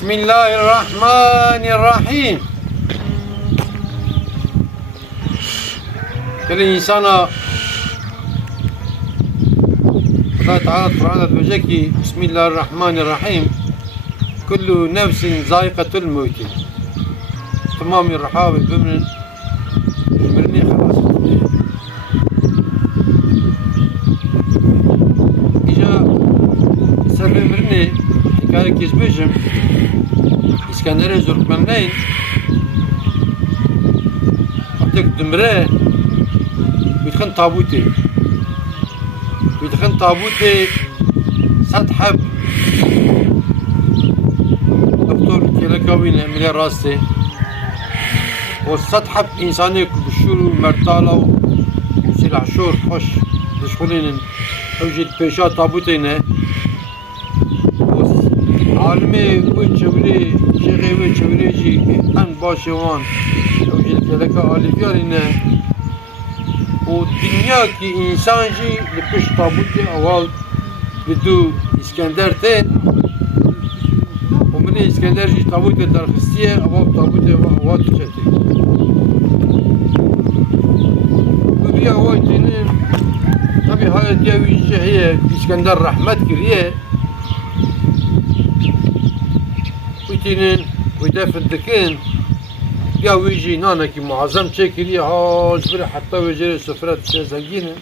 Bismillahirrahmanirrahim. Kelle insana Allah Teala Kur'an'da diyecek ki Bismillahirrahmanirrahim. Kullu nefsin zayikatul mevti. Tamamı rahav ömrünü halas etti. İca sebebini hikaye kesmişim. İskender'e Zürkmenleyin artık dümre بيدخن طابوتي سطحب دكتور كيلكاوين عملية راسي وسطحب إنساني بشور مرتالة وسلاح شور خوش دشخولين اوجد بيشا طابوتينه عالمي ويتشوري شيخي ويتشوري جي ان باشوان اوجد كيلكا آليفيارينه o dünya ki insan ji li piş tabutê awal bidu İskender te o min İskender jî tabutê derxistiye ava tabutê ava tuçetê bu bir ava tîne tabi hayatiya wî jî heye İskender rahmet kiriye wî tînin wî defin dikin ya ويجي نانا كي معظم تشكري ها جبر حتى ويجي سفرة زنجينة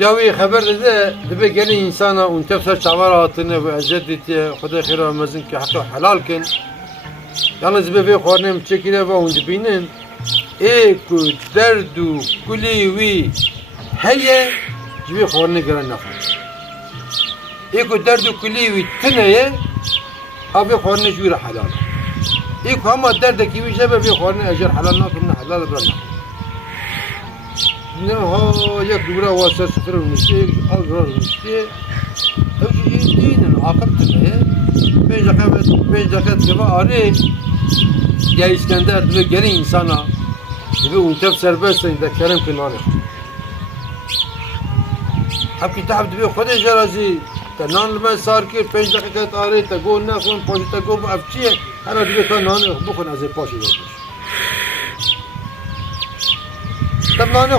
يا وي خبر ده دبي جاني إنسانا وانت بسر شعوراتنا وأجدت خدا خير مزن كي حتى حلال كن يعني زبي في خورنا تشكري وانت بينن إيه كو دردو كلي وي هيا جبي خورنا جرنا نفر إيه كو دردو كلي وي تنايا أبي خورنا جوير حلال إيه كم الدرد كيوي جبه في خورنا أجر حلال ناكلنا حلال برنا نها يك دورة واسع سفر المشتي أجر المشتي أوجي دين العقد تنه بيجاكت كذا أري يا إسكندر ده جري إنسانا يبي وانتب سربست إذا كرم كناره أب كتاب تبي خده جرازي تنان لما صار كي پنج دقیقه آره تقول نخون پاش تقول بافچیه هر دیگه تا نان بخون از پاشی دادش تب نان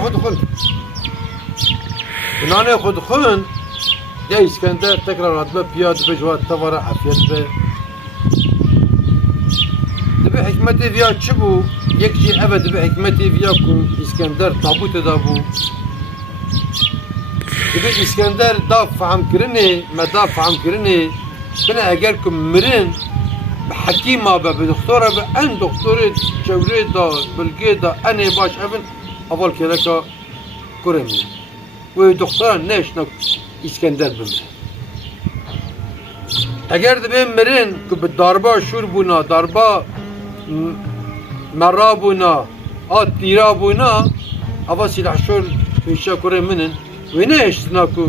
خود خون یا اسکندر تکرار عدل پیاد بجواد تواره عافیت به دبی حکمتی ویا چی بو یک جی اوه دبی حکمتی ویا کو اسکندر تابوت دا بو دبی اسکندر دا فهم کرنه مدا فهم کرنه بنا اگر که مرن بحکیمه به دکتوره به ان دکتور چوره دا بلگه دا انه باش اون اول کلکا کرمه و دکتوره نشنا اسکندر بمره اگر دبی مرن که به darba شور بونا darba مرا بونا آت تیرا بونا اول سلاح شور پیشا کرمنن و نه اشتناکو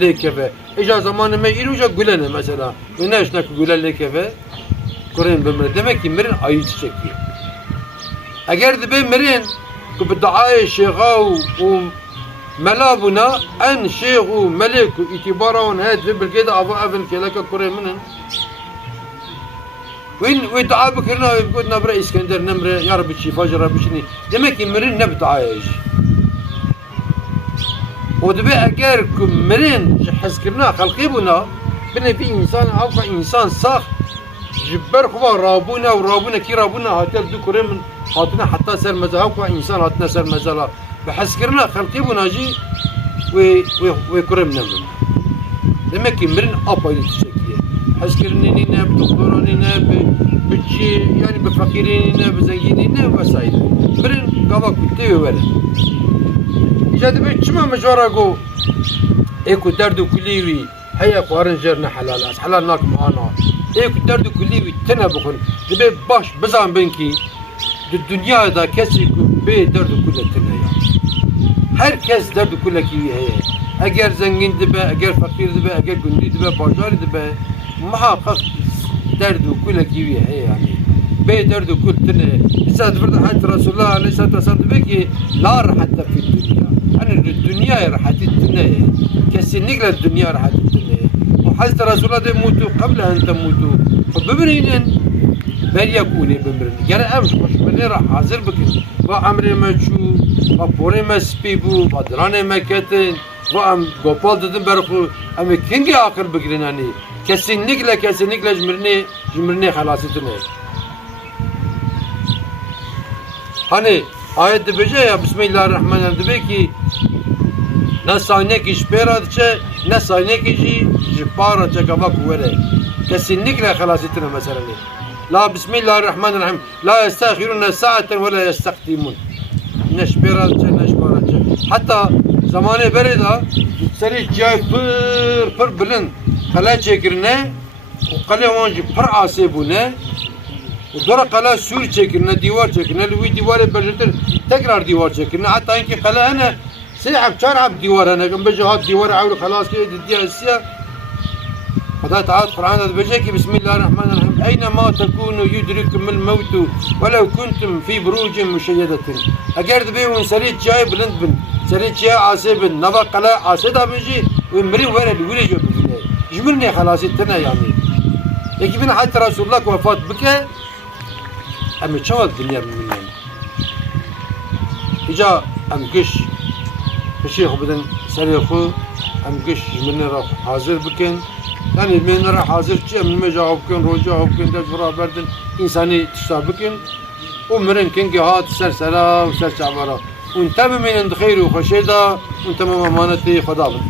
لیکه اجا زمان ما ایروجا گلنه مثلا و نه اشتناکو گلن لیکه کرن بمره demek ki مرن ayı çiçeği eğer de ben مرن که به دعای شیخا و ملابنا ان شیخ و ملک و اتبارون هاد و بالكده ابو ابن كلaka کرن منن و دعا بكرنا يقول نبره اسكندر نمره يا رب شفا جرب شني demek ki مرن ne بدعایش ودبي اگر كمرين حس كرنا خلقي بنا بنا في انسان او انسان صح جبر خوا رابونا ورابونا كي رابونا هاتل دو كريم هاتنا حتى سر مزا او انسان هاتنا سر مزلا بحس كرنا خلقي بنا جي و كريم نمنا demek ki مرين ابا يتشكي حس كرني نينا بدكتوراني نينا بجي يعني بفقيرين نينا بزنجينين نينا وسايد مرين قوا كنتي ولا جاد بيتشما مجوراغو ايكو دردو كليوي هيا قارن جرنا حلال اس حلال ناك معانا ايكو دردو كليوي تنا بخون دبي باش بزان بنكي الدنيا دا كسي بي دردو كله تنا يا herkes derdو كله كي هي اگر زنگين دبي اگر فقير دبي اگر گندي دبي بازار دبي محقق دردو كله كي هي يعني بي دردو كل تنا ساد فرد حتى رسول الله عليه الصلاه والسلام بكي لا حتى في الدنيا أنا الدنيا راح تتنى كسنيك الدنيا راح تتنى حضرت رسول الله ده موتوا قبل أن تموتوا فبمرين بل يكوني بمرين يعني أمش خوش مني راح حاضر بكن وأمر ما تشو وبوري ما سبيبو ودراني ما كتن وأم قبال ددن برخو أم كنجي آخر بكرين يعني kesinlikle cimrine halasitine. Hani ayette bece ya Bismillahirrahmanirrahim diyor ki ne sahne ki şperadıçe ne sahne ki jipara çakaba kuvvere. Kesinlikle halasitine mesela. La Bismillahirrahmanirrahim. La yestahirune sa'aten ve la yestakdimun. Ne şperadıçe ne şparadıçe. Hatta zamanı beri de seri cay pır bilin. Kala çekirine, o kala onca par ase bune, o dora kala sür çekirine, divar çekirine, lüvi divarı berjetir, tekrar divar çekirine, hatta ki kala ana seyhab çarhab divar ana, gam beje hat divar avlu khalas ki diye asya. Hatta taat Kur'an'da beje ki Bismillahirrahmanirrahim. Eynema tekunu yudrikumul mevtu, velev kuntum fi burucin müşeyyedetin. Eğer de bir seri çay bilind bin, seri çay ase bin, nava kala ase da beji, umri vere lüvi jo bin. جمرني خلاص التنا يعني لكن من حتى رسول الله وفات بك أم تشوى الدنيا من يعني إجا أم قش الشيخ بدن سريخو أم قش جمرني راح حاضر بكن يعني من راح حاضر شيء من ما جاوب بكن روجا بكن دجبرا بردن إنساني تشتاق بكن ومرن كن جهات سلسلة وسلسلة عبارة وانتم من خير وخشيدة وانتم أمانتي خدابة